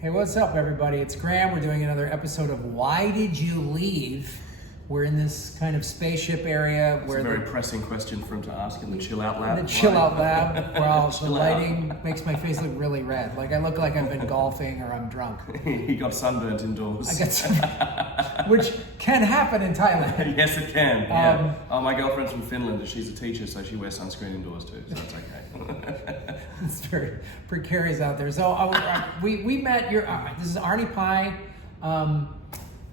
Hey, what's up, everybody? It's Graham. We're doing another episode of Why Did You Leave? We're in this kind of spaceship area where It's a very pressing question for him to ask in the chill out lab. in the chill out lab, where the lighting makes my face look really red. Like I look like I've been golfing or I'm drunk. He got sunburnt indoors. I got some, which can happen in Thailand. Yes, it can. Yeah. My girlfriend's from Finland. She's a teacher, so she wears sunscreen indoors too. So that's okay. It's very precarious out there. So we met. This is Arnie Pie.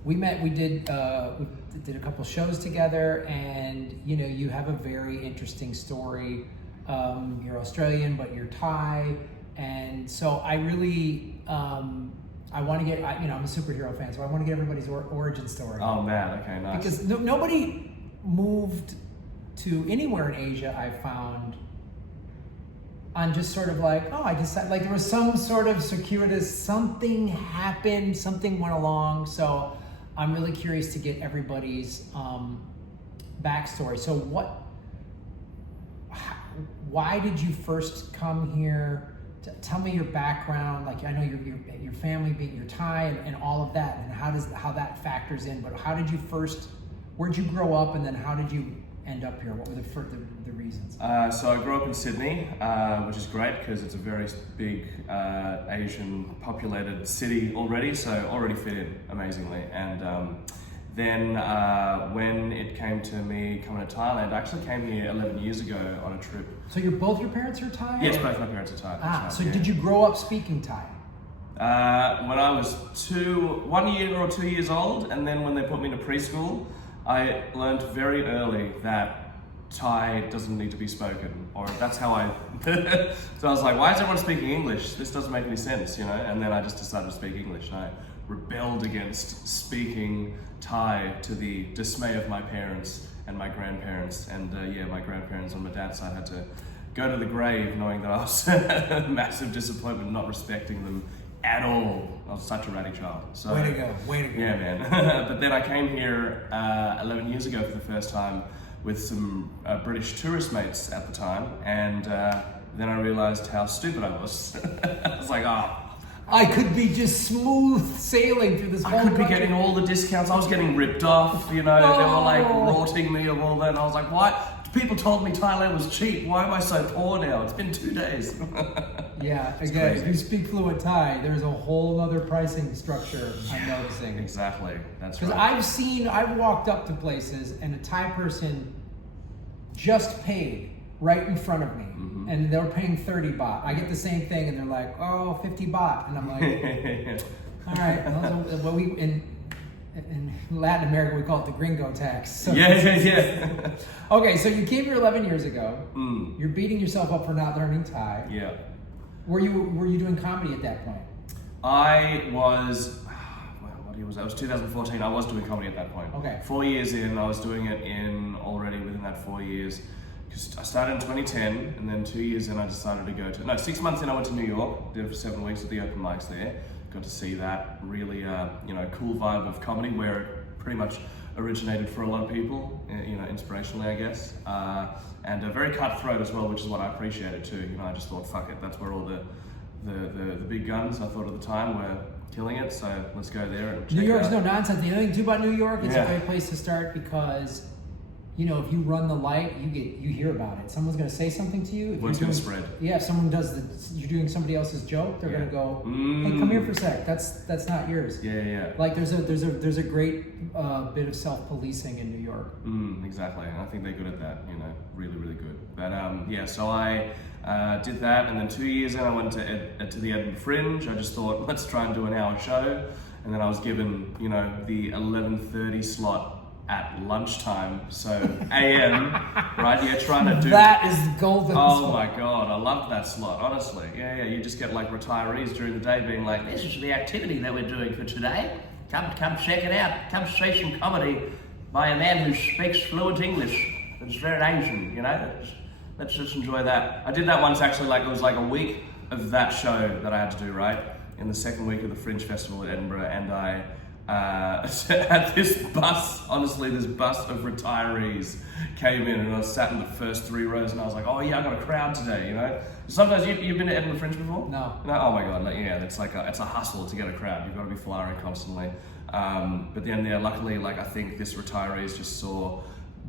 We met. We did a couple shows together, and you have a very interesting story. You're Australian, but you're Thai, and so I really I want to get. I'm a superhero fan, so I want to get everybody's origin story. Oh man, okay, nice. Because nobody moved to anywhere in Asia, I found. On just sort of like, like there was some sort of circuitous, something happened, something went along. So I'm really curious to get everybody's backstory. So why did you first come here? Tell me your background. Like I know your family being your Thai and all of that, and how that factors in. But where'd you grow up, and then how did you end up here? What were the reasons? So I grew up in Sydney, which is great because it's a very big Asian populated city already, so already fit in amazingly. And then when it came to me coming to Thailand, I actually came here 11 years ago on a trip. So both your parents are Thai? Yes, both my parents are Thai. Right, so did you grow up speaking Thai? When I was 1 year or 2 years old, and then when they put me into preschool, I learned very early that Thai doesn't need to be spoken, or that's how so I was like, why is everyone speaking English? This doesn't make any sense, And then I just decided to speak English, and I rebelled against speaking Thai to the dismay of my parents and my grandparents. And my grandparents on my dad's side had to go to the grave knowing that I was a massive disappointment, not respecting them at all. I was such a ratty child. So, way to go. Yeah, man. But then I came here 11 years ago for the first time with some British tourist mates at the time, and then I realized how stupid I was. I was like, I could be just smooth sailing through this whole country. Be getting all the discounts. I was getting ripped off, They were like rorting me of all that, and I was like, what? People told me Thailand was cheap. Why am I so poor now? It's been 2 days. Yeah, again, if you speak fluent Thai, there's a whole other pricing structure I'm noticing. Exactly, that's right. Because I've walked up to places and a Thai person just paid right in front of me, and they were paying 30 baht. I get the same thing, and they're like, 50 baht, and I'm like, all right. Well, in Latin America, we call it the gringo tax. So Yeah. Okay, so you came here 11 years ago. You're beating yourself up for not learning Thai. Yeah. Were you doing comedy at that point? I was, what year was that? It was 2014. I was doing comedy at that point. Okay. 4 years in, I was doing it already within that 4 years. Because I started in 2010, and then 2 years in, I decided to go to, 6 months in, I went to New York, did it for 7 weeks at the open mics there. Got to see that really, cool vibe of comedy where it pretty much originated for a lot of people, inspirationally, I guess. And very cutthroat as well, which is what I appreciated too. I just thought, fuck it, that's where all the big guns, I thought at the time, were killing it. So let's go there and check New York's it out. no nonsense. You know anything about New York? It's a great place to start because, if you run the light, you hear about it. Someone's gonna say something to you. Word's gonna spread. Yeah, if someone you're doing somebody else's joke, they're gonna go, hey, come here for a sec. That's not yours. Yeah. Like there's a great bit of self-policing in New York. Exactly, and I think they're good at that. Really, really good. But so I did that, and then 2 years in, I went to the Edinburgh Fringe. I just thought, let's try and do an hour show, and then I was given the 11:30 slot at lunchtime, so AM, right? Yeah, trying to do that is golden. Oh slot. my god, I loved that slot, honestly. Yeah, you just get like retirees during the day being like, this is the activity that we're doing for today. Come check it out. Come see some comedy by a man who speaks fluent English. It's very Asian, Let's just enjoy that. I did that once actually, it was like a week of that show that I had to do, right? In the second week of the Fringe Festival at Edinburgh, and I at this bus, honestly, this bus of retirees came in, and I was sat in the first 3 rows, and I was like, oh yeah, I got a crowd today, you know? Sometimes you've been to Edinburgh Fringe before? No. Oh my God, like, yeah, it's a hustle to get a crowd. You've got to be flying constantly. But then, yeah, luckily, like, I think this retirees just saw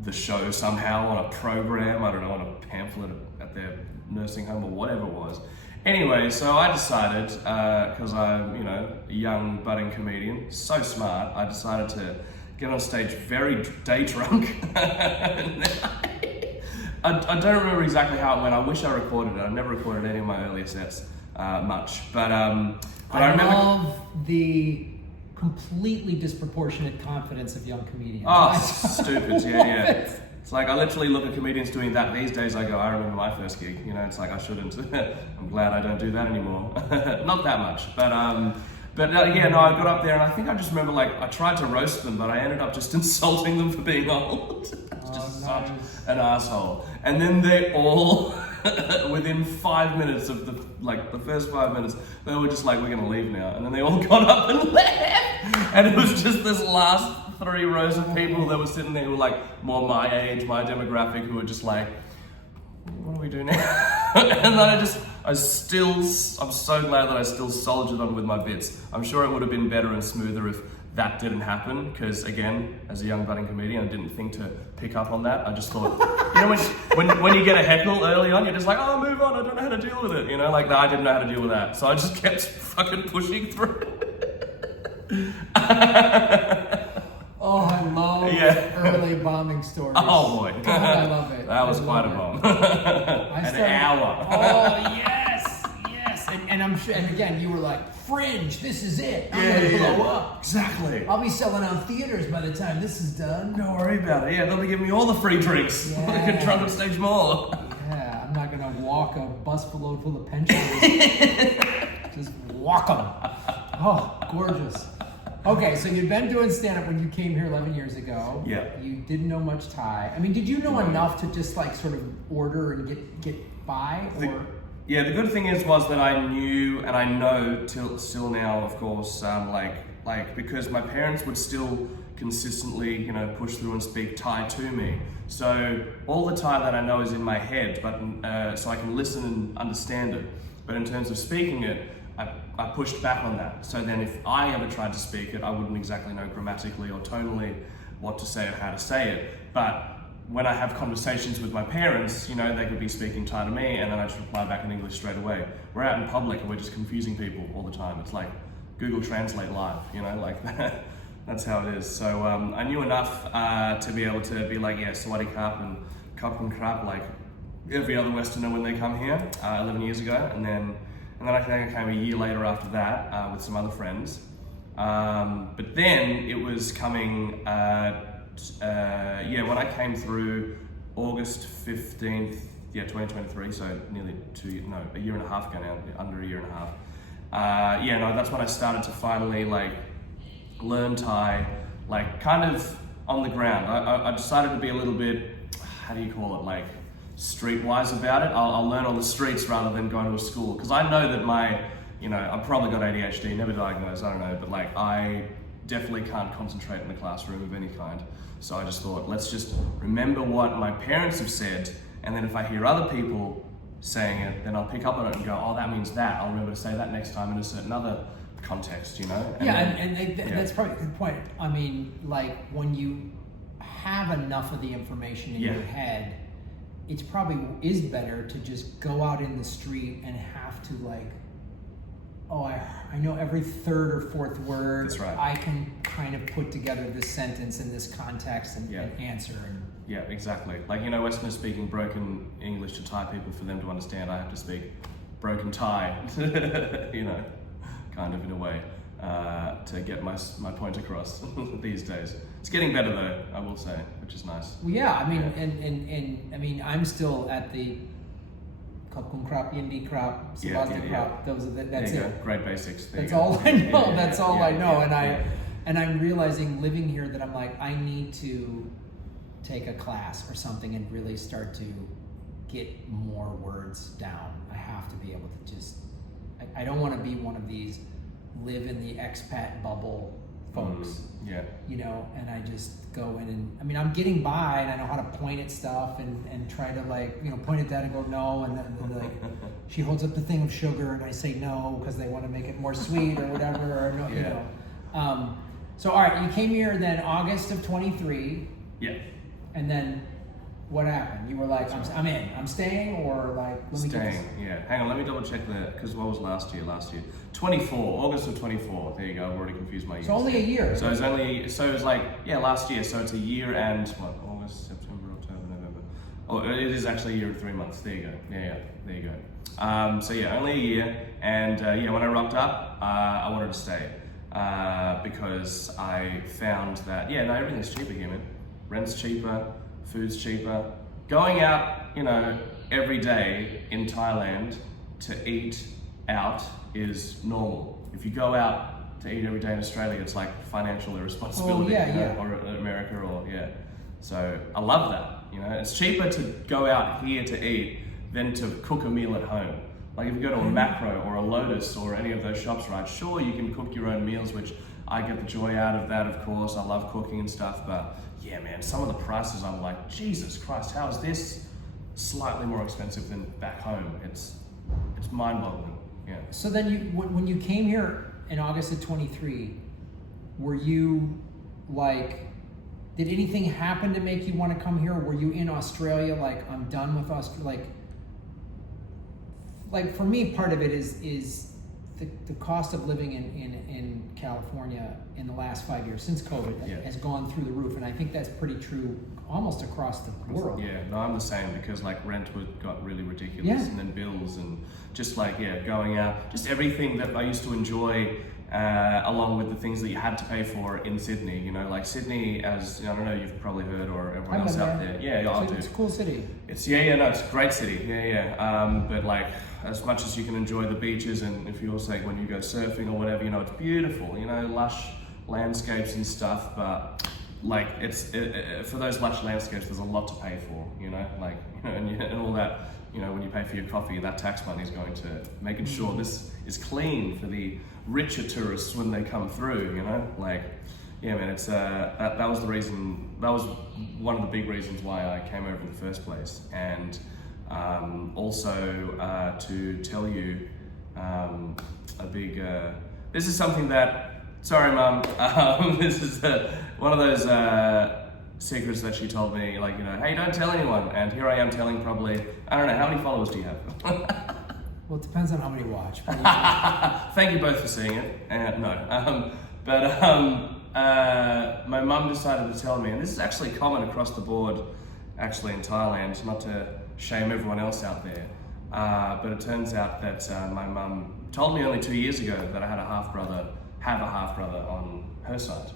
the show somehow on a program, I don't know, on a pamphlet at their nursing home or whatever it was. Anyway, so I decided, because I'm, you know, a young budding comedian, so smart, I decided to get on stage very day drunk. I don't remember exactly how it went. I wish I recorded it. I never recorded any of my earlier sets much, but I remember. I love the completely disproportionate confidence of young comedians. Oh, stupid! Yeah. It's like I literally look at comedians doing that these days. I go, I remember my first gig. You know, it's like I shouldn't. I'm glad I don't do that anymore. Not that much, but yeah, no, I got up there and I think I just remember like I tried to roast them, but I ended up just insulting them for being old. Just such an asshole. And then they all, within 5 minutes of the first 5 minutes, they were just like, we're gonna leave now. And then they all got up and left. And it was just this last 3 rows of people that were sitting there who were like more my age, my demographic, who were just like, what do we do now? And then I'm so glad that I still soldiered on with my bits. I'm sure it would have been better and smoother if that didn't happen, because again, as a young budding comedian, I didn't think to pick up on that. I just thought, you know, when you get a heckle early on, you're just like, oh, move on, I don't know how to deal with it. You know, like, no, I didn't know how to deal with that. So I just kept fucking pushing through. Oh, I love early bombing stories. Oh boy. God, I love it. That was quite a bomb. An hour. Oh, yes. And I'm sure, and again, you were like, Fringe, this is it. I'm gonna blow up. Exactly. I'll be selling out theaters by the time this is done. Don't worry about it. Yeah, they'll be giving me all the free drinks. Yeah. I can drunk on stage more. Yeah, I'm not gonna walk a bus full of pensioners. Just walk them. Oh, gorgeous. Okay, so you'd been doing stand-up when you came here 11 years ago. Yeah. You didn't know much Thai. I mean, did you know enough to just like sort of order and get by? Yeah, the good thing was that I knew, and I know still now, of course, like because my parents would still consistently, you know, push through and speak Thai to me. So all the Thai that I know is in my head, but so I can listen and understand it. But in terms of speaking it, I pushed back on that. So then if I ever tried to speak it, I wouldn't exactly know grammatically or tonally what to say or how to say it. But when I have conversations with my parents, you know, they could be speaking Thai to me and then I just reply back in English straight away. We're out in public and we're just confusing people all the time. It's like Google Translate live, you know, like that's how it is. So I knew enough to be able to be like, yeah, Sawadee Krap and Cup and Crap, like every other Westerner when they come here 11 years ago. And then I think I came a year later after that with some other friends. But then it was coming, when I came through August 15th, 2023, so nearly a year and a half ago now, under a year and a half. That's when I started to finally like learn Thai, like kind of on the ground. I decided to be a little bit, how do you call it, like streetwise about it. I'll learn on the streets rather than going to a school, because I know that I've probably got ADHD, never diagnosed, I don't know, but like I definitely can't concentrate in the classroom of any kind. So I just thought, let's just remember what my parents have said, and then if I hear other people saying it, then I'll pick up on it and go, oh, that means that. I'll remember to say that next time in a certain other context, you know? That's probably a good point. I mean, like when you have enough of the information in your head, it's probably is better to just go out in the street and have to like, oh, I know every third or fourth word. That's right. I can kind of put together this sentence in this context and answer. Yeah, exactly. Like, you know, Westerners speaking broken English to Thai people, for them to understand, I have to speak broken Thai, you know, kind of in a way, to get my point across these days. It's getting better though, I will say, which is nice. Well, yeah, I mean, and I mean, I'm still at the Kapkun Krap, Yindi Krap, Sabazdi Krap. That's it. Great basics. That's all I know. That's all I know. And I'm realizing living here that I'm like, I need to take a class or something and really start to get more words down. I have to be able to just. I don't want to be one of these live in the expat bubble folks. Yeah. You know, and I just go in and, I mean, I'm getting by and I know how to point at stuff and try to like, you know, point at that and go no, and then like she holds up the thing of sugar and I say no because they want to make it more sweet or whatever, or no, you know. So all right, you came here then August of 23. Yeah. And then what happened? You were like, I'm in, I'm staying, or like, let me Staying, get this. yeah. Hang on, let me double check that, because what was last year? 24, August of 24. There you go, I've already confused my years. So only a year. So it was like, yeah, last year. So it's a year and, what, August, September, October, November. Oh, it is actually a year and 3 months. There you go. Yeah, there you go. So yeah, only a year. And yeah, when I rocked up, I wanted to stay. Because I found that, yeah, no, everything's cheaper here, man. Rent's cheaper, food's cheaper. Going out, you know, every day in Thailand to eat out is normal. If you go out to eat every day in Australia, it's like financial irresponsibility. Oh, yeah, you know, yeah. Or America, or yeah. So I love that. You know, it's cheaper to go out here to eat than to cook a meal at home. Like if you go to a Macro or a Lotus or any of those shops, right? Sure, you can cook your own meals, which I get the joy out of that, of course. I love cooking and stuff, but yeah, man, some of the prices, I'm like, Jesus Christ, how is this slightly more expensive than back home? It's mind-boggling. Yeah. So then you, when you came here in August of 23, were you like, did anything happen to make you want to come here? Or were you in Australia like, I'm done with Australia? Like for me, part of it is the cost of living in California in the last 5 years since COVID has gone through the roof, and I think that's pretty true almost across the world. Yeah, no, I'm the same, because like rent got really ridiculous, Yeah. and then bills, and just like going out, just everything that I used to enjoy, along with the things that you had to pay for in Sydney. You know, like Sydney, as I don't know, you've probably heard, or everyone else out there. Yeah, I do. It's a cool city. It's no, it's a great city. But like, as much as you can enjoy the beaches, and if you're saying when you go surfing or whatever, you know, it's beautiful, you know, lush landscapes and stuff, but like for those lush landscapes, there's a lot to pay for, you know, like, you know, and all that, you know, when you pay for your coffee, that tax money is going to making sure this is clean for the richer tourists when they come through, you know, like, yeah, man, it's that was the reason, that was one of the big reasons why I came over in the first place. And also to tell you a big, this is something that, sorry mum, this is one of those secrets that she told me, like, you know, hey, don't tell anyone, and here I am telling probably, I don't know, how many followers do you have? Well, it depends on how many watch. Thank you both for seeing it. No, my mum decided to tell me, and this is actually common across the board, actually in Thailand, not to shame everyone else out there, but it turns out that my mum told me only 2 years ago that I had a half brother on her side,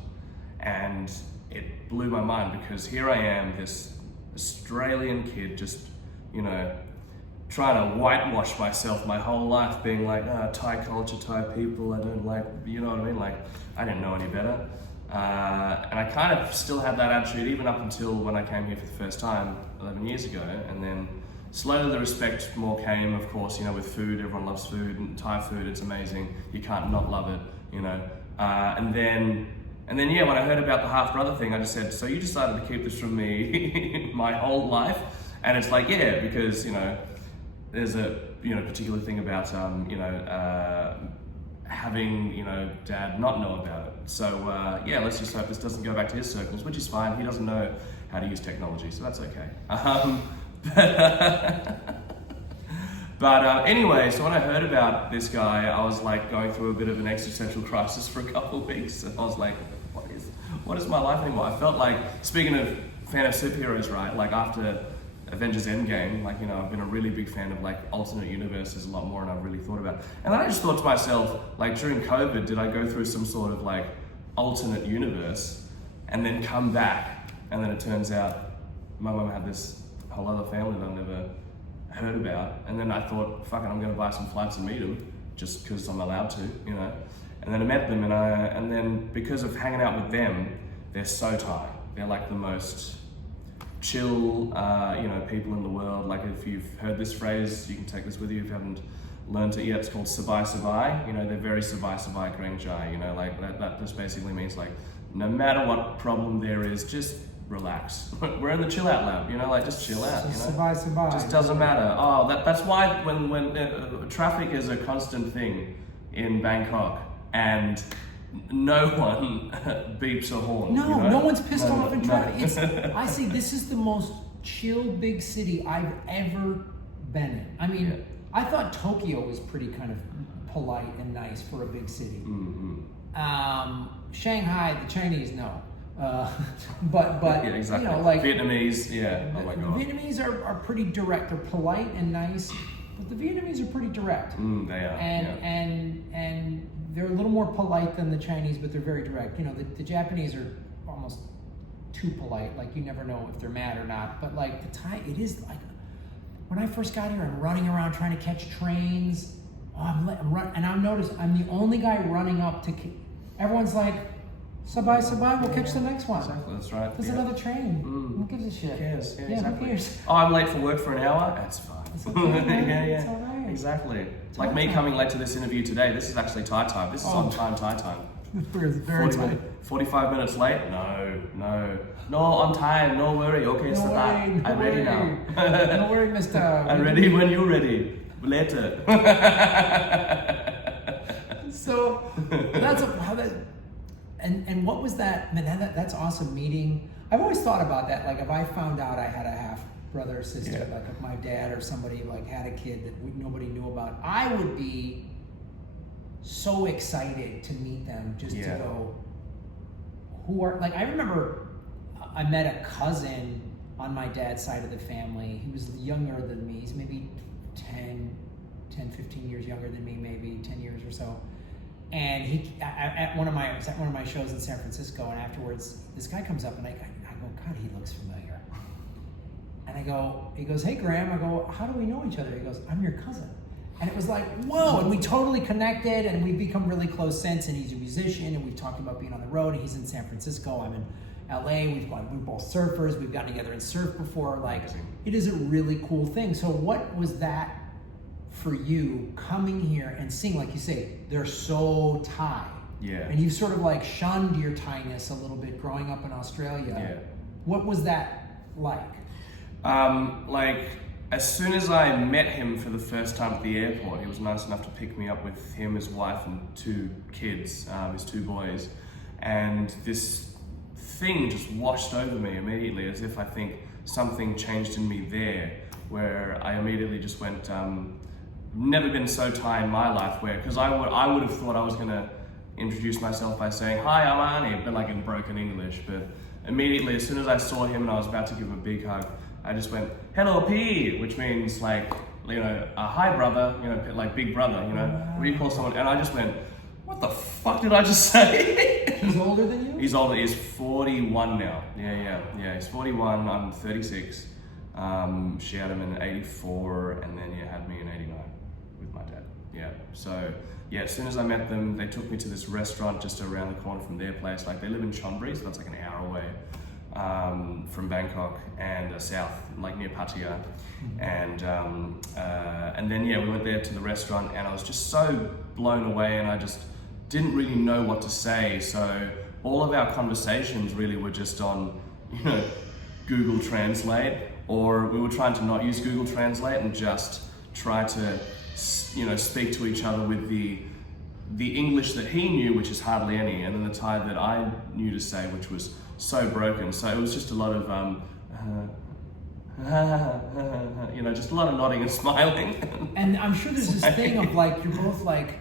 and it blew my mind, because here I am, this Australian kid, just, you know, trying to whitewash myself my whole life, being like, Thai culture, Thai people, I don't like, you know what I mean? Like, I didn't know any better. And I kind of still had that attitude even up until when I came here for the first time 11 years ago. And then slowly the respect more came, of course, you know, with food. Everyone loves food, and Thai food, it's amazing. You can't not love it, you know. And then yeah, when I heard about the half brother thing, I just said, so you decided to keep this from me my whole life? And it's like, yeah, because, you know, there's a, you know, particular thing about, you know, having, you know, dad not know about it. So yeah, let's just hope this doesn't go back to his circles, which is fine. He doesn't know how to use technology, so that's okay. But anyway, so when I heard about this guy, I was like going through a bit of an existential crisis for a couple of weeks, and I was like, what is my life anymore? I felt like, speaking of fan of superheroes, right? Like after Avengers Endgame, like, you know, I've been a really big fan of like alternate universes a lot more, and I've really thought about it. And then I just thought to myself, like during COVID, did I go through some sort of like alternate universe and then come back, and then it turns out my mum had this whole other family that I never heard about, and then I thought, fuck it, I'm gonna buy some flights and meet them just because I'm allowed to, you know. And then I met them, and then because of hanging out with them, they're so Thai. They're like the most chill, you know, people in the world. Like if you've heard this phrase, you can take this with you if you haven't learned it. Yeah, it's called Sabai Sabai. You know, they're very Sabai Sabai Kreng Jai. You know, like that just basically means like, no matter what problem there is, just relax. We're in the chill out lab, you know, like just chill out. You know, Survive. just doesn't matter. Oh, that's why when traffic is a constant thing in Bangkok, and no one beeps a horn. No, you know? no one's pissed off in no. traffic. It's, I say this is the most chill big city I've ever been in. I mean, Yeah. I thought Tokyo was pretty kind of polite and nice for a big city. Shanghai, the Chinese, no. But Yeah, exactly. you know, like Vietnamese, yeah. Oh my the god. Vietnamese are pretty direct. They're polite and nice, but the Vietnamese are pretty direct. They are. And they're a little more polite than the Chinese, but they're very direct. You know, the Japanese are almost too polite. Like you never know if they're mad or not. But like the Thai, it is like when I first got here, I'm running around trying to catch trains. Oh, I'm running, and I've noticed I'm the only guy running up to. Everyone's like, Sabai, we'll catch the next one. Exactly, that's right. There's another train. Who gives a shit? Who cares? Yeah, Yeah, exactly. who cares? Oh, I'm late for work for an hour? That's fine. It's okay, man. yeah. It's all right. Exactly. It's Like all me right. coming late to this interview today, this is actually Thai time. This is on time, Thai time. Very tight. 45 minutes late? No, on time, no worry. Okay, No start. worry, I'm ready now. No worry, mister. I'm ready when you're ready. Later. So that's how that. And what was that? Man, that's awesome meeting. I've always thought about that. Like if I found out I had a half brother or sister, Yeah. like if my dad or somebody like had a kid that nobody knew about, I would be so excited to meet them just to Yeah. go. Who are like I remember I met a cousin on my dad's side of the family. He was younger than me. He's maybe 10, 15 years younger than me, maybe 10 years or so. And he at one of my shows in San Francisco, and afterwards this guy comes up and I go, God, he looks familiar. And he goes, hey Graham. I go, how do we know each other? He goes, I'm your cousin. And it was like, whoa, and we totally connected, and we've become really close since, and he's a musician, and we've talked about being on the road, and he's in San Francisco, I'm in LA, we're both surfers, we've gotten together and surfed before, like, it is a really cool thing. So what was that for you, coming here and seeing, like you say, they're so Thai, Yeah. and you've sort of like shunned your Thai-ness a little bit growing up in Australia. Yeah. What was that like? Like, as soon as I met him for the first time at the airport, he was nice enough to pick me up with him, his wife, and 2 kids, his 2 boys. And this thing just washed over me immediately, as if I think something changed in me there, where I immediately just went, never been so Thai in my life, where, because I would have thought I was going to introduce myself by saying, hi, I'm Arnie, but like in broken English. But immediately, as soon as I saw him and I was about to give him a big hug, I just went, hello P, which means like, you know, hi brother, you know, like big brother, you know, what do you call someone? And I just went, what the fuck did I just say? He's older than you? He's older, he's 41 now. Yeah, he's 41, I'm 36. She had him in 84, and then had me in 89 with my dad. Yeah, so yeah, as soon as I met them, they took me to this restaurant just around the corner from their place. Like, they live in Chonburi, so that's like an hour away from Bangkok, and south, like near Pattaya. And then we went there to the restaurant, and I was just so blown away, and I just didn't really know what to say. So all of our conversations really were just on, you know, Google Translate, or we were trying to not use Google Translate and just try to, you know, speak to each other with the English that he knew, which is hardly any, and then the Thai that I knew to say, which was so broken. So it was just a lot of, you know, just a lot of nodding and smiling. And I'm sure there's this thing of like, you're both like,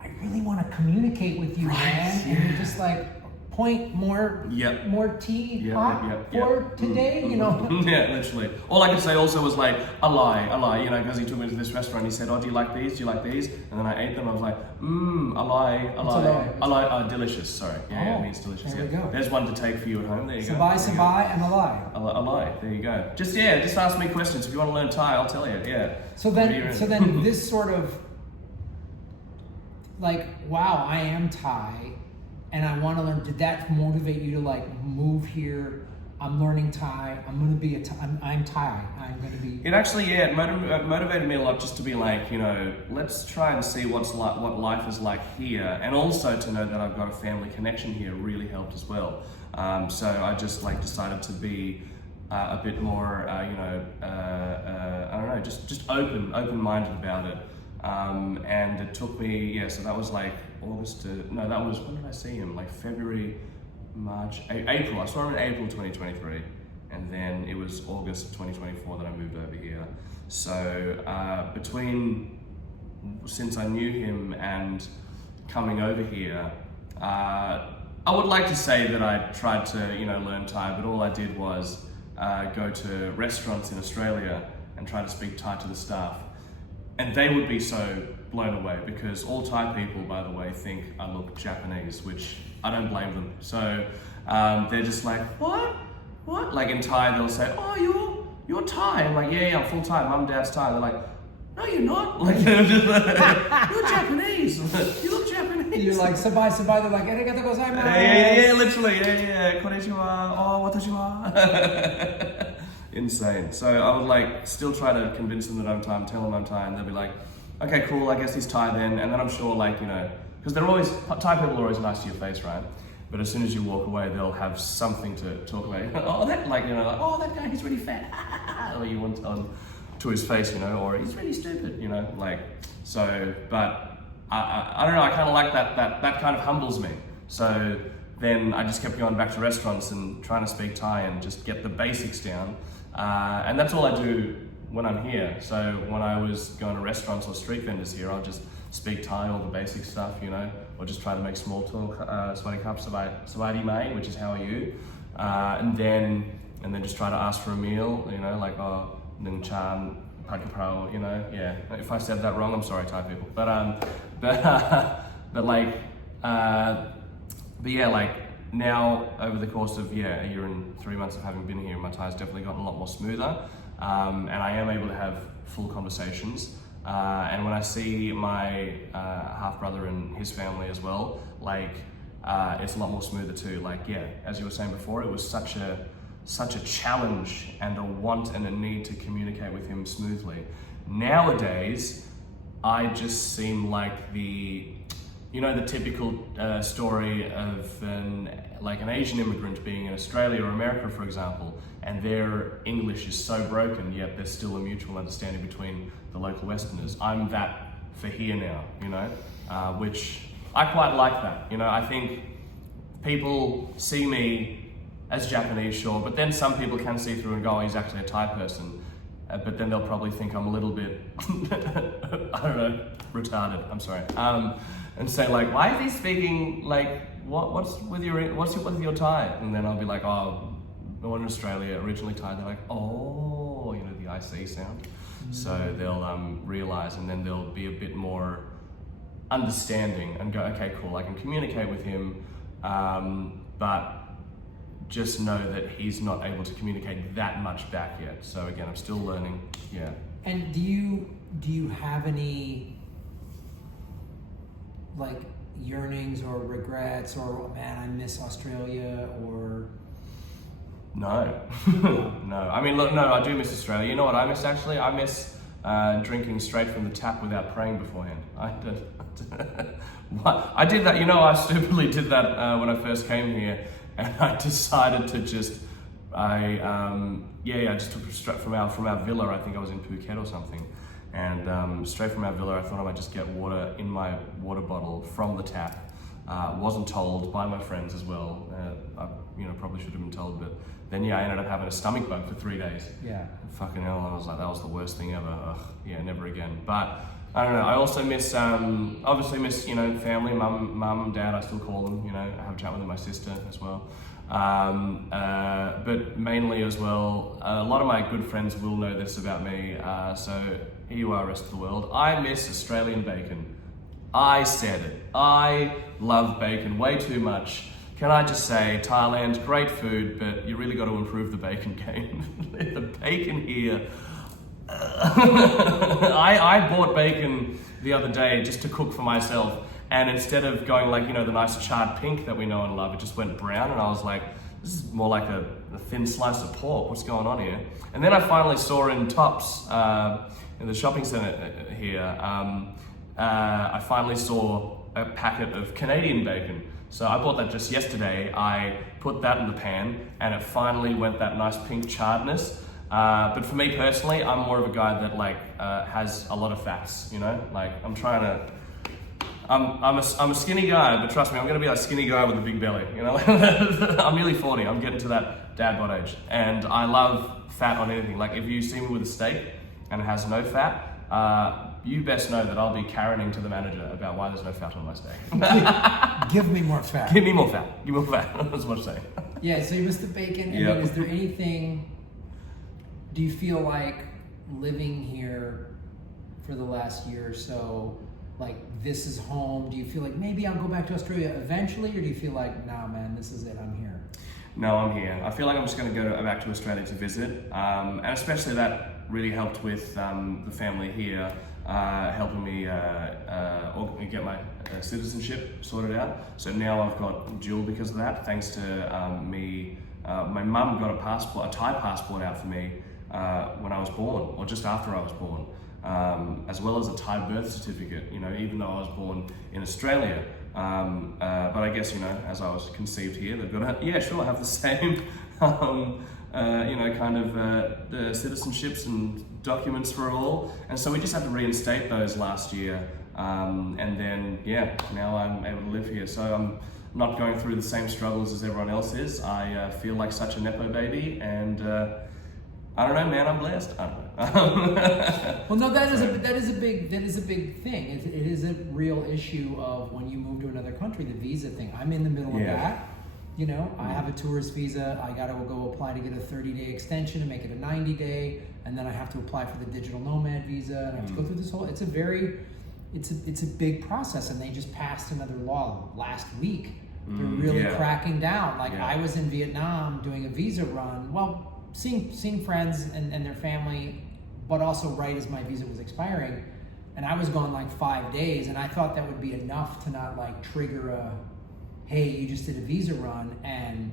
I really want to communicate with you, man. And you're just like, point more tea for today, you know? Yeah, literally. All I could say also was like, a lie, you know, because he took me to this restaurant. He said, oh, do you like these? Do you like these? And then I ate them. I was like, a lie, delicious. Sorry. Yeah, it means delicious. There we go. There's one to take for you at home. There you go. Sabai, and a lie. A lie. There you go. Just ask me questions. If you want to learn Thai, I'll tell you. Yeah. So then this sort of like, wow, I am Thai, and I want to learn. Did that motivate you to like move here I'm learning Thai. I'm gonna be I'm Thai. I'm gonna be. It actually, yeah, it motivated me a lot just to be like, you know, let's try and see what life is like here, and also to know that I've got a family connection here really helped as well. So I just like decided to be a bit more, I don't know, just open-minded about it. And it took me, yeah, so that was like August to, no, that was, when did I see him? Like February, March, April. I saw him in April 2023, and then it was August 2024 that I moved over here. So since I knew him and coming over here, I would like to say that I tried to, you know, learn Thai, but all I did was go to restaurants in Australia and try to speak Thai to the staff. And they would be so blown away, because all Thai people, by the way, think I look Japanese, which I don't blame them. So they're just like, what? Like in Thai, they'll say, oh, you're Thai. I'm like, yeah, I'm full Thai. Mum, Dad's Thai. They're like, no, you're not. Like, they're just like, you're Japanese. You look Japanese. You're like, sabai. They're like, arigato gozaimasu. Yeah, literally. Yeah. Konnichiwa. Oh, watashi. Insane. So I would like still try to convince them that I'm Thai, tell them I'm Thai, and they'll be like, okay, cool, I guess he's Thai then. And then I'm sure, like, you know, because Thai people are always nice to your face, right? But as soon as you walk away, they'll have something to talk about. Oh, that, like, you know, like, oh, that guy, he's really fat. Or you want to his face, you know, or he's really stupid, you know, like, so, but I don't know, I kind of like that kind of humbles me. So then I just kept going back to restaurants and trying to speak Thai and just get the basics down. And that's all I do when I'm here. So when I was going to restaurants or street vendors here, I'll just speak Thai, all the basic stuff, you know, or just try to make small talk, sweating cup, savadi mai, which is how are you, and then just try to ask for a meal, you know, like, oh, ning chan, pad kaprao, you know, yeah. If I said that wrong, I'm sorry, Thai people. But yeah, like, now, over the course of, a year and 3 months of having been here, my Thai's definitely gotten a lot more smoother, and I am able to have full conversations. And when I see my half-brother and his family as well, like, it's a lot more smoother too. Like, yeah, as you were saying before, it was such a challenge and a want and a need to communicate with him smoothly. Nowadays, I just seem like the typical story of an Asian immigrant being in Australia or America, for example, and their English is so broken, yet there's still a mutual understanding between the local Westerners. I'm that for here now, you know, which I quite like that. You know, I think people see me as Japanese, sure, but then some people can see through and go, oh, he's actually a Thai person. But then they'll probably think I'm a little bit, I don't know, retarded, I'm sorry. And say like, why is he speaking like, what's with your Thai? And then I'll be like, oh, born in Australia, originally Thai. They're like, oh, you know, the IC sound. Mm-hmm. So they'll realize, and then they'll be a bit more understanding and go, okay, cool, I can communicate with him, but just know that he's not able to communicate that much back yet. So again, I'm still learning, yeah. And do you have any like yearnings or regrets or, oh, man, I miss Australia, or? No, no. I mean, look, no, I do miss Australia. You know what I miss actually? I miss drinking straight from the tap without praying beforehand. I did that, you know, I stupidly did that when I first came here, and I decided to just, I just took it straight from our villa. I think I was in Phuket or something. And straight from our villa, I thought I might just get water in my water bottle from the tap. Wasn't told by my friends as well. I probably should have been told, but then I ended up having a stomach bug for 3 days. Yeah. Fucking hell, I was like, that was the worst thing ever. Ugh, yeah, never again. But I don't know, I also miss, obviously miss, family, mum, dad, I still call them, I have a chat with them, my sister as well. But mainly as well, a lot of my good friends will know this about me, so here you are, rest of the world. I miss Australian bacon. I said it. I love bacon way too much. Can I just say, Thailand, great food, but you really got to improve the bacon game. The bacon here. I bought bacon the other day just to cook for myself, and instead of going like, the nice charred pink that we know and love, it just went brown, and I was like, this is more like a thin slice of pork. What's going on here? And then I finally saw in Tops, in the shopping centre here, I finally saw a packet of Canadian bacon. So I bought that just yesterday. I put that in the pan and it finally went that nice pink charredness. But for me personally, I'm more of a guy that like has a lot of fats, you know? Like I'm trying to, I'm a skinny guy, but trust me, I'm gonna be a skinny guy with a big belly, you know? I'm nearly 40, I'm getting to that dad bod age. And I love fat on anything. Like if you see me with a steak and it has no fat, you best know that I'll be carrying to the manager about why there's no fat on my steak. Give me more fat. Give me more fat. Give me more fat. That's what I'm saying. Yeah, so you missed the bacon. And then is there anything, do you feel like living here for the last year or so, like this is home? Do you feel like maybe I'll go back to Australia eventually, or do you feel like, nah man, this is it, I'm here? No, I'm here. I feel like I'm just going to go back to Australia to visit. And especially that really helped with the family here. Helping me get my citizenship sorted out. So now I've got dual because of that, thanks to me. My mum got a Thai passport out for me when I was born, or just after I was born, as well as a Thai birth certificate, you know, even though I was born in Australia. But I guess, you know, as I was conceived here, they've got to, yeah, sure, have the same, you know, kind of the citizenships and documents for all. And so we just had to reinstate those last year. And then, yeah, now I'm able to live here. So I'm not going through the same struggles as everyone else is. I feel like such a Nepo baby, and I don't know, man, I'm blessed. I don't know. Well, no, that is a big thing. It is a real issue of when you move to another country, the visa thing. I'm in the middle of that. You know, I have a tourist visa. I got to go apply to get a 30-day extension and make it a 90-day, and then I have to apply for the digital nomad visa, and I have to go through this whole. It's a big process, and they just passed another law last week. They're really cracking down. Like I was in Vietnam doing a visa run. Well, seeing friends and their family, but also right as my visa was expiring, and I was gone like 5 days, and I thought that would be enough to not like trigger a, hey, you just did a visa run. And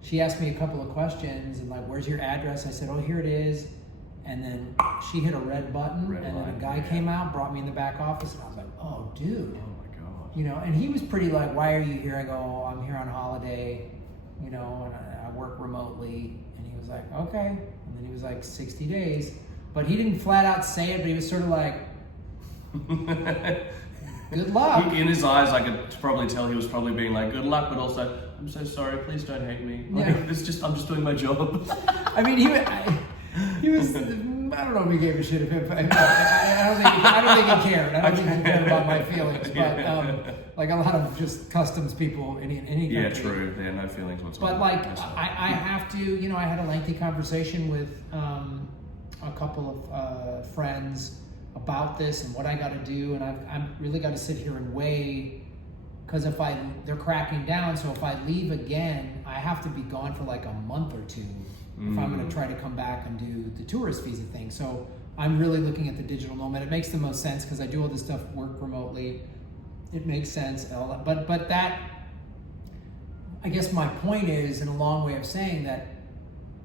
she asked me a couple of questions and like, where's your address? I said, oh, here it is. And then she hit a red button, and then a guy came out, brought me in the back office, and I was like, oh, dude. Oh my God. You know, and he was pretty like, why are you here? I go, oh, I'm here on holiday, you know, and I work remotely. And he was like, okay. And then he was like, 60 days. But he didn't flat out say it, but he was sort of like, good luck. In his eyes, I could probably tell he was probably being like, good luck, but also, I'm so sorry, please don't hate me. Like, I'm just doing my job. I mean, he was, I don't know if he gave a shit of him. I don't think he cared. I don't think he cared about my feelings. But like a lot of just customs people in any country. Yeah, true. They have no feelings whatsoever. But like, I have to, you know, I had a lengthy conversation with a couple of friends about this and what I got to do, and I've really got to sit here and weigh, because they're cracking down. So if I leave again, I have to be gone for like a month or two if I'm going to try to come back and do the tourist visa thing. So I'm really looking at the digital nomad. It makes the most sense because I do all this stuff, work remotely. It makes sense. But that, I guess my point is, in a long way of saying that,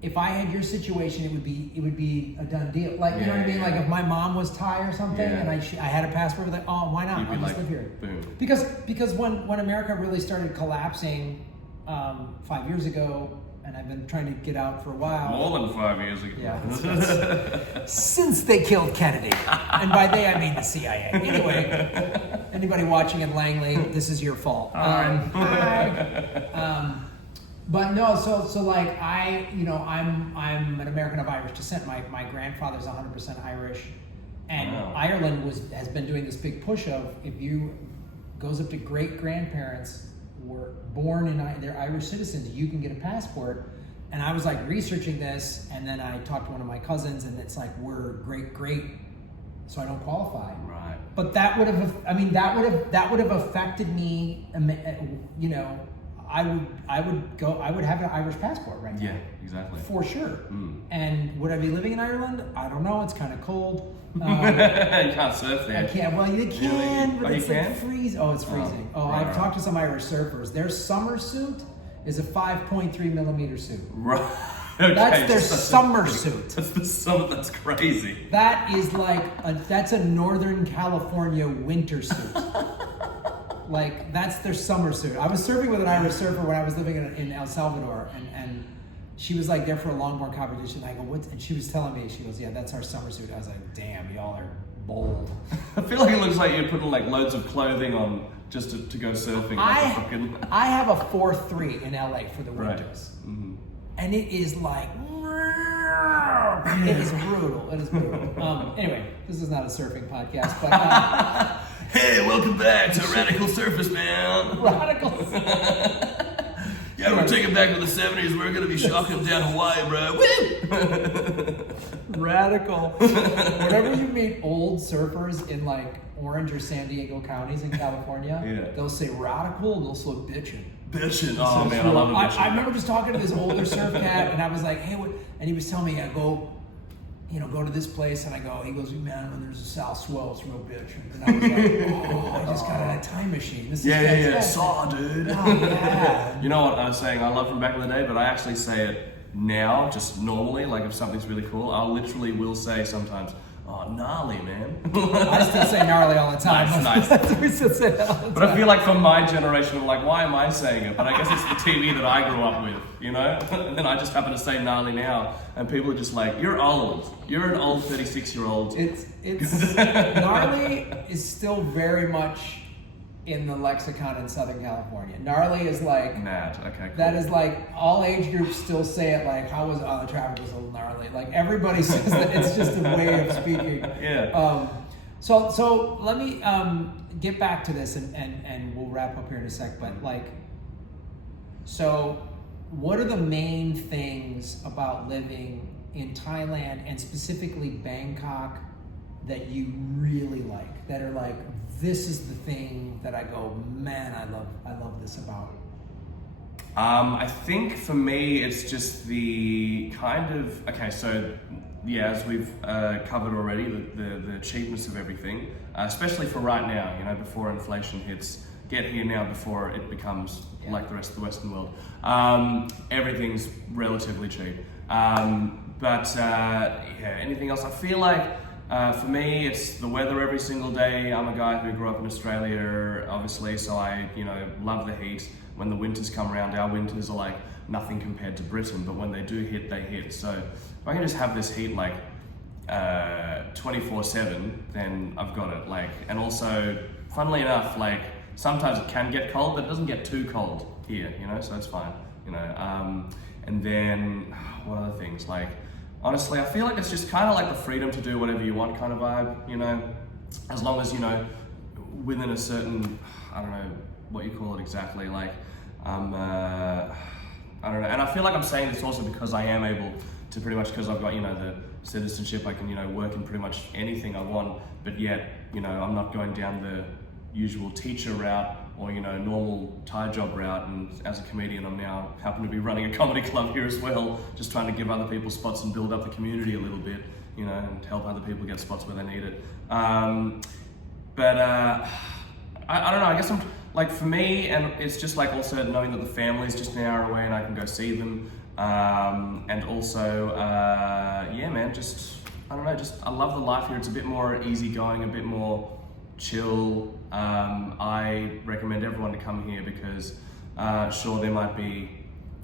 if I had your situation, it would be a done deal. Like, you know what I mean? Like if my mom was Thai or something, and I had a passport, like, oh, why not? I'll just live here. Boom. Because when America really started collapsing 5 years ago, and I've been trying to get out for a while. More than 5 years ago. Yeah. Since they killed Kennedy, and by they I mean the CIA. Anyway, anybody watching in Langley, this is your fault. Hi. But no, so like I'm an American of Irish descent. My grandfather's 100% Irish, and Ireland has been doing this big push of, if you goes up to great grandparents were born in, they're Irish citizens, you can get a passport. And I was like researching this, and then I talked to one of my cousins, and it's like, we're great, so I don't qualify. Right. But that would have affected me. You know, I would have an Irish passport right now. Yeah, exactly. For sure. And would I be living in Ireland? I don't know. It's kind of cold. You can't surf there. I can't. Well, you can, but Oh, it's you like can? freezing. Oh, it's freezing. I've talked to some Irish surfers. Their summer suit is a 5.3 millimeter suit. Right. Okay, That's their summer suit. That's the summer. That's crazy. That is like that's a Northern California winter suit. Like that's their summer suit. I was surfing with an Irish surfer when I was living in El Salvador, and she was like there for a longboard competition. I go, what? And she was telling me, she goes, yeah, that's our summer suit. I was like, damn, y'all are bold. I feel like it looks like you're putting like loads of clothing on just to go surfing. I have a 4.3 in LA for the winters. Right. Mm-hmm. And it is like, it is brutal. It is brutal. Anyway, this is not a surfing podcast, but hey, welcome back to Radical Surface, man. Radicals. Yeah, we're taking back to the 70s. We're gonna be shocking down Hawaii, bro. Woo! Radical. Whenever you meet old surfers in like Orange or San Diego counties in California, they'll say radical and they'll say bitchin'. Bitchin'. Oh man, I love it. I remember just talking to this older surf cat, and I was like, hey, what? And he was telling me, I go to this place, and I go, he goes, man, when there's a south swell, it's real bitchin'. And I was like, oh, I just got in a time machine. This is yeah. Saw, dude. Oh, yeah. You know what I was saying? I love from back in the day, but I actually say it now, just normally. Like if something's really cool, I literally will say sometimes, oh, gnarly, man. I still say gnarly all the time. Nice. We still say that all the time. But I feel like for my generation, I'm like, why am I saying it? But I guess it's the TV that I grew up with, you know? And then I just happen to say gnarly now, and people are just like, you're old. You're an old 36-year-old. It's gnarly is still very much in the lexicon in Southern California. Gnarly is like mad. Okay, cool. That is like all age groups still say it like, how was the traffic was a little gnarly. Like everybody says that. It's just a way of speaking. Yeah. So let me get back to this and we'll wrap up here in a sec. But like, so what are the main things about living in Thailand and specifically Bangkok that you really like? That are like, this is the thing that I go, man, I love this about. I think for me, it's just the kind of, okay, so yeah, as we've covered already, the cheapness of everything, especially for right now, you know, before inflation hits, get here now before it becomes like the rest of the Western world. Everything's relatively cheap. Anything else? I feel like for me, it's the weather every single day. I'm a guy who grew up in Australia, obviously, so I, love the heat. When the winters come around, our winters are like nothing compared to Britain, but when they do hit, they hit. So if I can just have this heat like 24/7, then I've got it. Like, and also, funnily enough, like sometimes it can get cold, but it doesn't get too cold here, so it's fine, And then what other things? Like, honestly, I feel like it's just kind of like the freedom to do whatever you want kind of vibe, as long as, within a certain, I don't know what you call it exactly, like, I don't know. And I feel like I'm saying this also because I am able to pretty much, because I've got, the citizenship, I can, work in pretty much anything I want, but yet, I'm not going down the usual teacher route or, normal Thai job route. And as a comedian, I'm now happen to be running a comedy club here as well, just trying to give other people spots and build up the community a little bit, and help other people get spots where they need it. I don't know, I guess I'm, like for me, and it's just like also knowing that the family's just an hour away and I can go see them. And also, yeah, man, just, I don't know, just, I love the life here. It's a bit more easygoing, a bit more chill. I recommend everyone to come here because, sure, there might be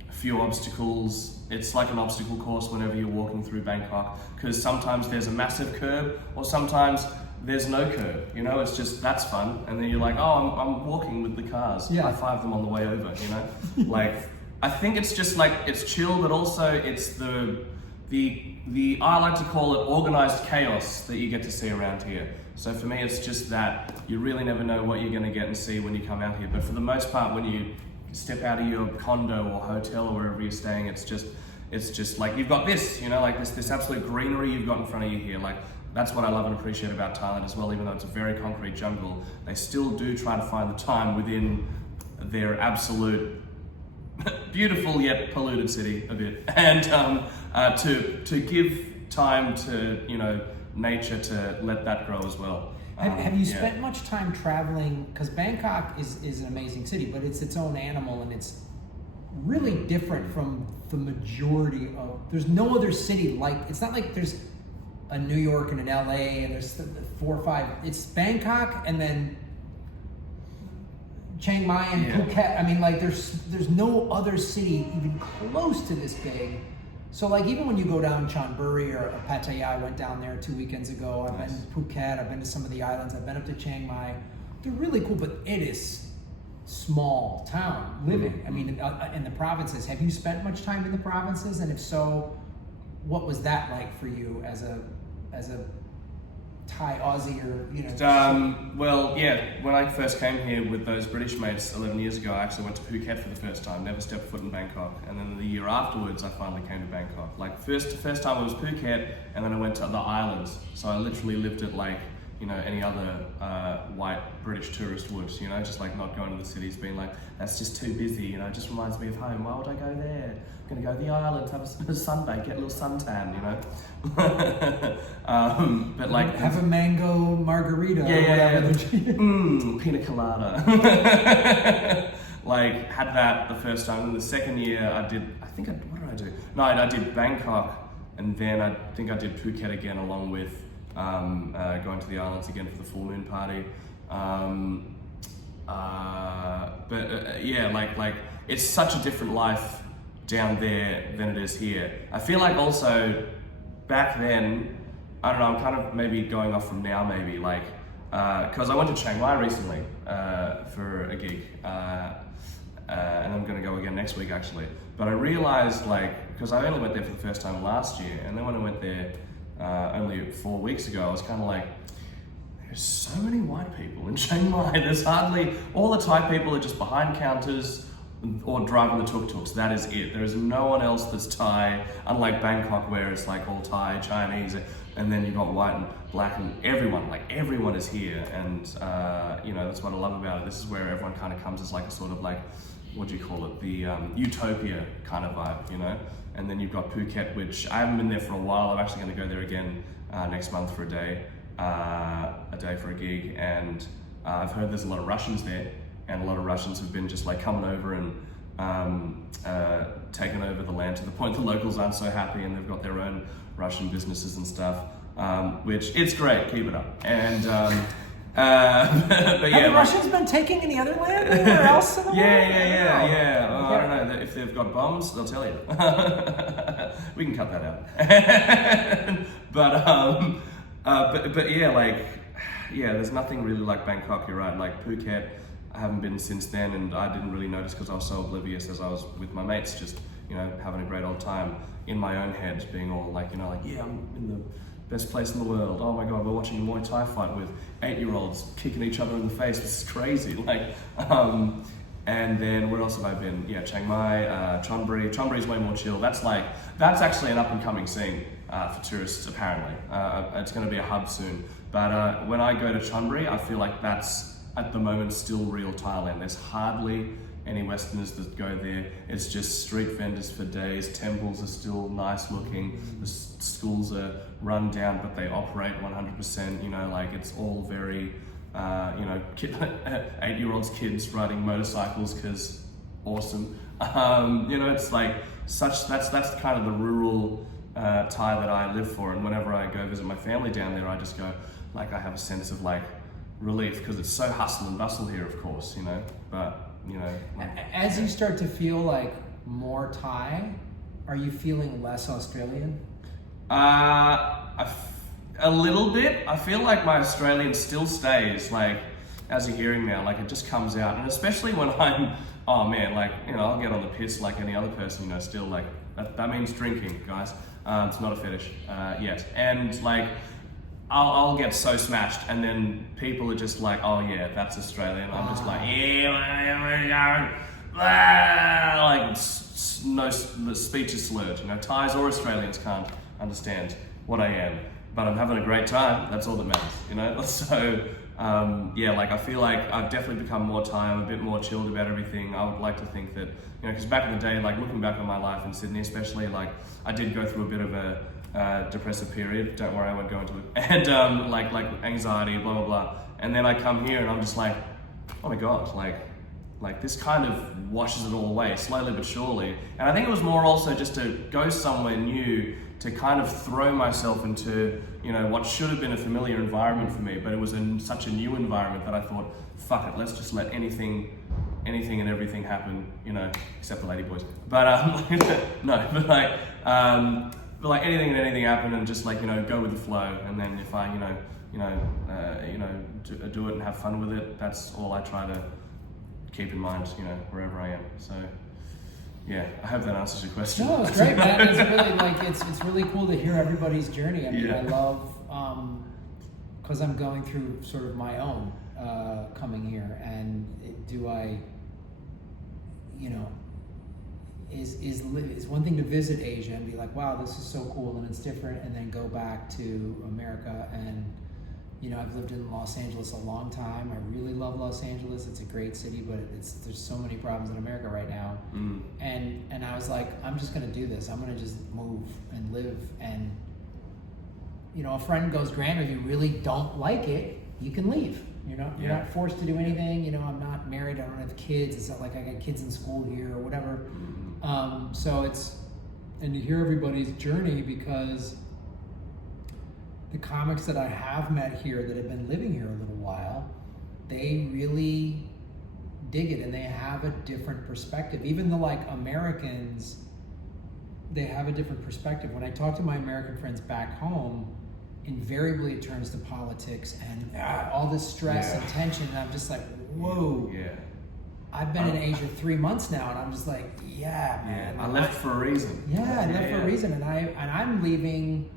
a few obstacles. It's like an obstacle course whenever you're walking through Bangkok, because sometimes there's a massive curb or sometimes there's no curb, it's just, that's fun. And then you're like, oh, I'm walking with the cars. Yeah. High five them on the way over, Like, I think it's just like, it's chill, but also it's the I like to call it organized chaos that you get to see around here. So for me, it's just that you really never know what you're gonna get and see when you come out here. But for the most part, when you step out of your condo or hotel or wherever you're staying, it's just like, you've got this, like this absolute greenery you've got in front of you here. Like, that's what I love and appreciate about Thailand as well. Even though it's a very concrete jungle, they still do try to find the time within their absolute beautiful yet polluted city a bit, and to give time to nature to let that grow as well. Have you spent much time traveling? Because Bangkok is an amazing city, but it's its own animal, and really different from the majority of. There's no other city like. It's not like there's a New York and an LA and there's 4 or 5. It's Bangkok and then Chiang Mai and Phuket. I mean, like there's no other city even close to this big. So like even when you go down Chonburi or Pattaya, I went down there 2 weekends ago. I've been to Phuket. I've been to some of the islands. I've been up to Chiang Mai. They're really cool, but it is small town living. I mean, in the provinces. Have you spent much time in the provinces? And if so, what was that like for you as a Thai Aussie or Well, yeah. When I first came here with those British mates 11 years ago, I actually went to Phuket for the first time. Never stepped foot in Bangkok. And then the year afterwards, I finally came to Bangkok. Like first time I was Phuket, and then I went to the islands. So I literally lived at like any other white British tourist would. Just like not going to the cities, being like that's just too busy. It just reminds me of home. Why would I go there? I'm gonna go to the island, have a sunbake, get a little suntan. But like have a mango margarita. Pina colada. Like had that the first time. And the second year I did. What did I do? No, I did Bangkok, and then I think I did Phuket again, along with going to the islands again for the full moon party. Like it's such a different life down there than it is here. I feel like also back then, I don't know, I'm kind of maybe going off from now maybe, like, because I went to Chiang Mai recently for a gig, and I'm gonna go again next week actually. But I realized, like, because I only went there for the first time last year, and then when I went there only 4 weeks ago, I was kind of like, there's so many white people in Chiang Mai. There's hardly, all the Thai people are just behind counters or driving the tuk-tuks. That is it. There is no one else that's Thai, unlike Bangkok where it's like all Thai, Chinese, and then you've got white and black and everyone is here. And that's what I love about it. This is where everyone kind of comes as like a sort of like, what do you call it? The utopia kind of vibe, And then you've got Phuket, which I haven't been there for a while. I'm actually going to go there again next month for a day for a gig. And I've heard there's a lot of Russians there, and a lot of Russians have been just like coming over and taking over the land to the point the locals aren't so happy, and they've got their own Russian businesses and stuff, which it's great. Keep it up. And but have the Russians been taking any other land anywhere else in the world? Yeah. I don't know. If they've got bombs, they'll tell you. We can cut that out. but yeah, there's nothing really like Bangkok. You're right. Like Phuket, I haven't been since then, and I didn't really notice because I was so oblivious as I was with my mates, just having a great old time in my own head, being all like yeah, I'm in the best place in the world. Oh my God, we're watching a Muay Thai fight with 8-year-olds kicking each other in the face. This is crazy. And then where else have I been? Yeah, Chiang Mai, Chonburi. Chonburi's way more chill. That's actually an up and coming scene for tourists apparently. It's going to be a hub soon. But when I go to Chonburi, I feel like that's at the moment still real Thailand. There's hardly any Westerners that go there. It's just street vendors for days. Temples are still nice looking. The schools are run down, but they operate 100%. Like it's all very, 8-year-olds kids riding motorcycles because awesome. It's like that's kind of the rural Thai that I live for. And whenever I go visit my family down there, I just go, like, I have a sense of like relief because it's so hustle and bustle here, of course, but as you start to feel like more Thai, are you feeling less Australian? A little bit. I feel like my Australian still stays, like, as you're hearing now, like it just comes out. And especially when I'm, I'll get on the piss like any other person, still like, that means drinking, guys. It's not a fetish yet. And like, I'll get so smashed, and then people are just like, oh yeah, that's Australian. I'm just like, yeah, like, the speech is slurred. Thais or Australians can't understand what I am, but I'm having a great time. That's all that matters, So, I feel like I've definitely become more Thai. I'm a bit more chilled about everything. I would like to think that, because back in the day, like looking back on my life in Sydney, especially, like I did go through a bit of a depressive period. Don't worry, I won't go into it. And like anxiety, blah blah blah. And then I come here and I'm just like, oh my God, like like this kind of washes it all away, slowly but surely. And I think it was more also just to go somewhere new, to kind of throw myself into, you know, what should have been a familiar environment for me, but it was in such a new environment that I thought, fuck it, let's just let anything and everything happen, you know, except the lady boys. But no, but like anything and anything happen, and just like, you know, go with the flow. And then if I, do it and have fun with it, that's all I try to keep in mind, you know, wherever I am. So yeah, I hope that answers your question. No, it's great, man. It's really like it's really cool to hear everybody's journey. I mean, Yeah. I love because I'm going through sort of my own coming here, and is one thing to visit Asia and be like, wow, this is so cool and it's different, and then go back to America. And you know, I've lived in Los Angeles a long time. I really love Los Angeles. It's a great city, but there's so many problems in America right now. And I was like, I'm just gonna do this. I'm gonna just move and live. And you know, a friend goes, Graham, if you really don't like it, you can leave. You're not forced to do anything. You know, I'm not married. I don't have kids. It's not like I got kids in school here or whatever. And to hear everybody's journey, because the comics that I have met here that have been living here a little while, they really dig it, and they have a different perspective. Even the like Americans, they have a different perspective. When I talk to my American friends back home, invariably it turns to politics and all this stress and tension, and I'm just like, whoa. Yeah. I've been in Asia 3 months now, and I'm just like, yeah, man. I left for a reason. Yeah, I left for a reason, and I'm leaving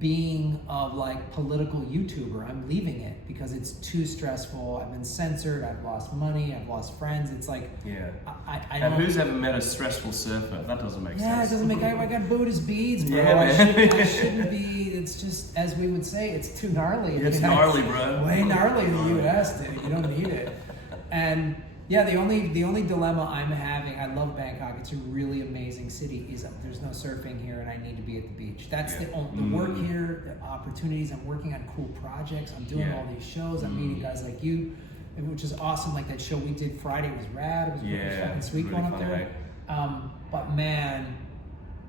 being a like political YouTuber. I'm leaving it because it's too stressful. I've been censored. I've lost money. I've lost friends. It's like, I don't. And who's ever met a stressful surfer? That doesn't make sense. Yeah, it doesn't make. I got Buddhist beads, bro. Yeah, I shouldn't be. It's just, as we would say, it's too gnarly. It's gnarly, bro. Way gnarly in the U.S. Dude. You don't need it. And yeah, the only dilemma I'm having, I love Bangkok, it's a really amazing city, is there's no surfing here and I need to be at the beach. That's the work here, the opportunities, I'm working on cool projects, I'm doing all these shows, I'm meeting guys like you, which is awesome. Like that show we did Friday was rad, it was really fucking sweet really going up fun, there. But man,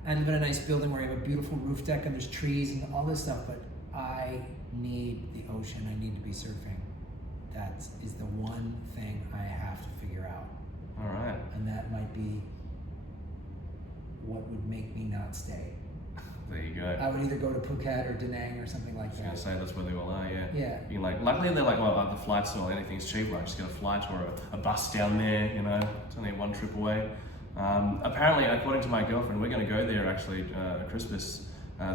I live in a nice building where you have a beautiful roof deck and there's trees and all this stuff, but I need the ocean, I need to be surfing. That is the one thing I have to figure out. All right. And that might be what would make me not stay. There you go. I would either go to Phuket or Da Nang or something like that. I was going to say that's where they all are, yeah. Yeah. You're like, luckily they're like, well, the flights or anything's cheap, like just get a flight or a bus down there, you know, it's only one trip away. Apparently, according to my girlfriend, we're going to go there actually at Christmas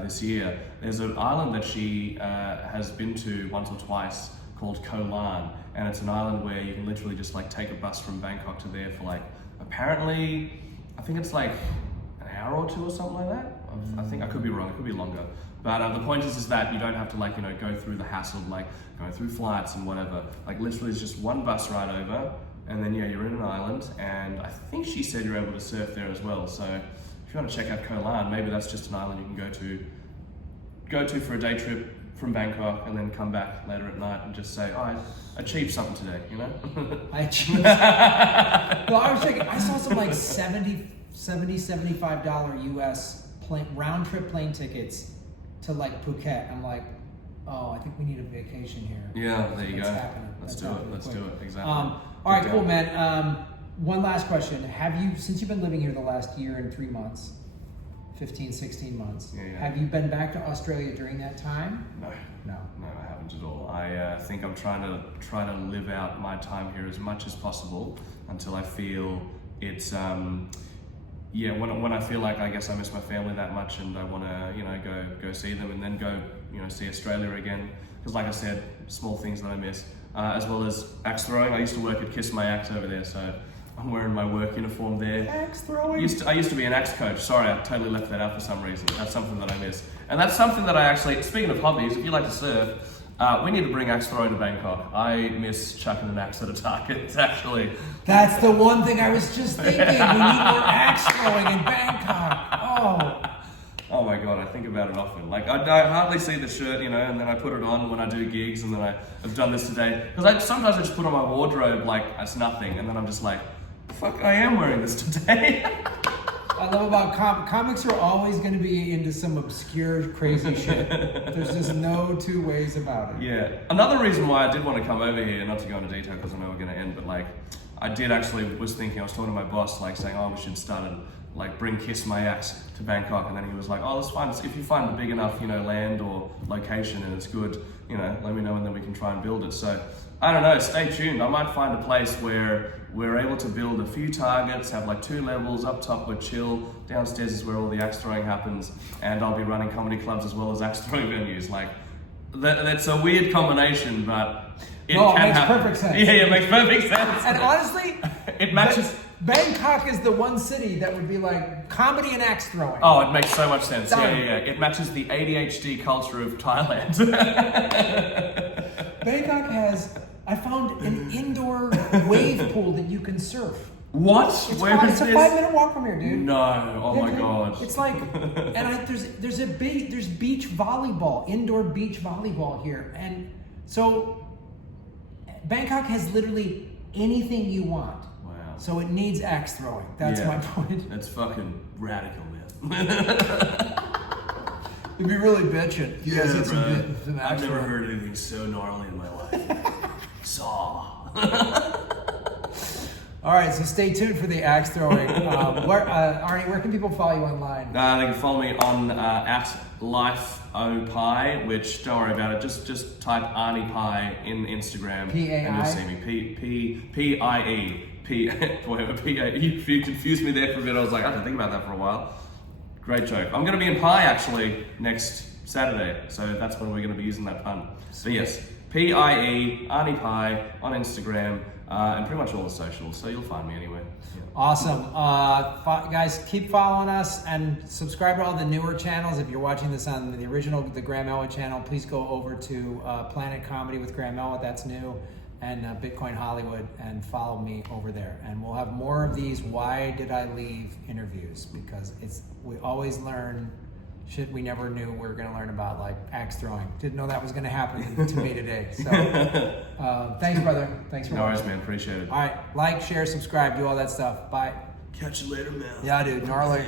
this year. There's an island that she has been to once or twice called Koh Lan, and it's an island where you can literally just like take a bus from Bangkok to there for like, apparently, I think it's like an hour or two or something like that. I think I could be wrong, it could be longer. But the point is that you don't have to like, you know, go through the hassle of like going through flights and whatever. Like literally it's just one bus ride over, and then you're in an island, and I think she said you're able to surf there as well. So if you want to check out Koh Lan, maybe that's just an island you can go to for a day trip from Bangkok, and then come back later at night and just say, oh, I achieved something today, you know? I achieved Well, I was thinking, I saw some like $75 US round trip plane tickets to like Phuket. I'm like, oh, I think we need a vacation here. Yeah, there you go. Let's do it, exactly. All right, cool, man. One last question. Have you, since you've been living here the last year and 3 months, 15, 16 months. Have you been back to Australia during that time? No, I haven't at all. I think I'm trying to live out my time here as much as possible until I feel it's when I feel like I guess I miss my family that much and I want to go see them, and then go see Australia again, because like I said, small things that I miss, as well as axe throwing. I used to work at Kiss My Axe over there, so I'm wearing my work uniform there. Axe throwing? I used to be an axe coach. Sorry, I totally left that out for some reason. That's something that I miss. And that's something that I actually, speaking of hobbies, if you like to surf, we need to bring axe throwing to Bangkok. I miss chucking an axe at a target, actually. That's the one thing I was just thinking. We need more axe throwing in Bangkok. Oh my God. god, I think about it often. Like I hardly see the shirt, you know, and then I put it on when I do gigs, and then I've done this today. Because sometimes I just put on my wardrobe like it's nothing, and then I'm just like, fuck, I am wearing this today. I love about comics are always going to be into some obscure, crazy shit. There's just no two ways about it. Yeah. Another reason why I did want to come over here, not to go into detail because I know we're going to end, but like, I did actually was thinking, I was talking to my boss, like saying, oh, we should start and like bring Kiss My Ass to Bangkok, and then he was like, oh, that's fine. If you find a big enough, you know, land or location and it's good, you know, let me know and then we can try and build it. So I don't know, stay tuned. I might find a place where we're able to build a few targets, have like 2 levels, up top we're chill, downstairs is where all the axe throwing happens, and I'll be running comedy clubs as well as axe throwing venues. Like, that's a weird combination, but it makes happen. perfect sense. Yeah, it makes perfect sense. And honestly, it matches. Bangkok is the one city that would be like comedy and axe throwing. Oh, it makes so much sense. Done. Yeah. It matches the ADHD culture of Thailand. Bangkok has, I found an indoor wave pool that you can surf. What? It's Where is a this? 5-minute walk from here, dude. No. Oh my dude. god. It's like, and there's beach volleyball, indoor beach volleyball here, and so Bangkok has literally anything you want. Wow. So it needs axe throwing. That's my point. That's fucking radical, man. You'd be really bitching. Yeah, bro. Some I've axe never throwing. heard anything so gnarly in my life. Saw. All right, so stay tuned for the axe throwing. Arnie, where can people follow you online? They can follow me on at LifeOPie, which don't worry about it. Just type Arnie Pie in Instagram, P-A-I? and you'll see me. P-I-E. You confused me there for a bit. I was like, I had to think about that for a while. Great joke. I'm going to be in Pie actually next Saturday, so that's when we're going to be using that pun. So yes, P-I-E, Arnie Pie on Instagram, and pretty much all the socials, so you'll find me anyway. Yeah. Awesome. Guys, keep following us and subscribe to all the newer channels. If you're watching this on the original, the Graham Elwood channel, please go over to Planet Comedy with Graham Elwood, that's new, and Bitcoin Hollywood, and follow me over there. And we'll have more of these Why Did I Leave interviews, because we always learn shit we never knew we were going to learn about, like axe throwing. Didn't know that was going to happen to me today. So thanks, brother. Thanks for No watching. worries, man. Appreciate it. All right, like, share, subscribe, do all that stuff. Bye. Catch you later, man. Yeah, dude. Gnarly.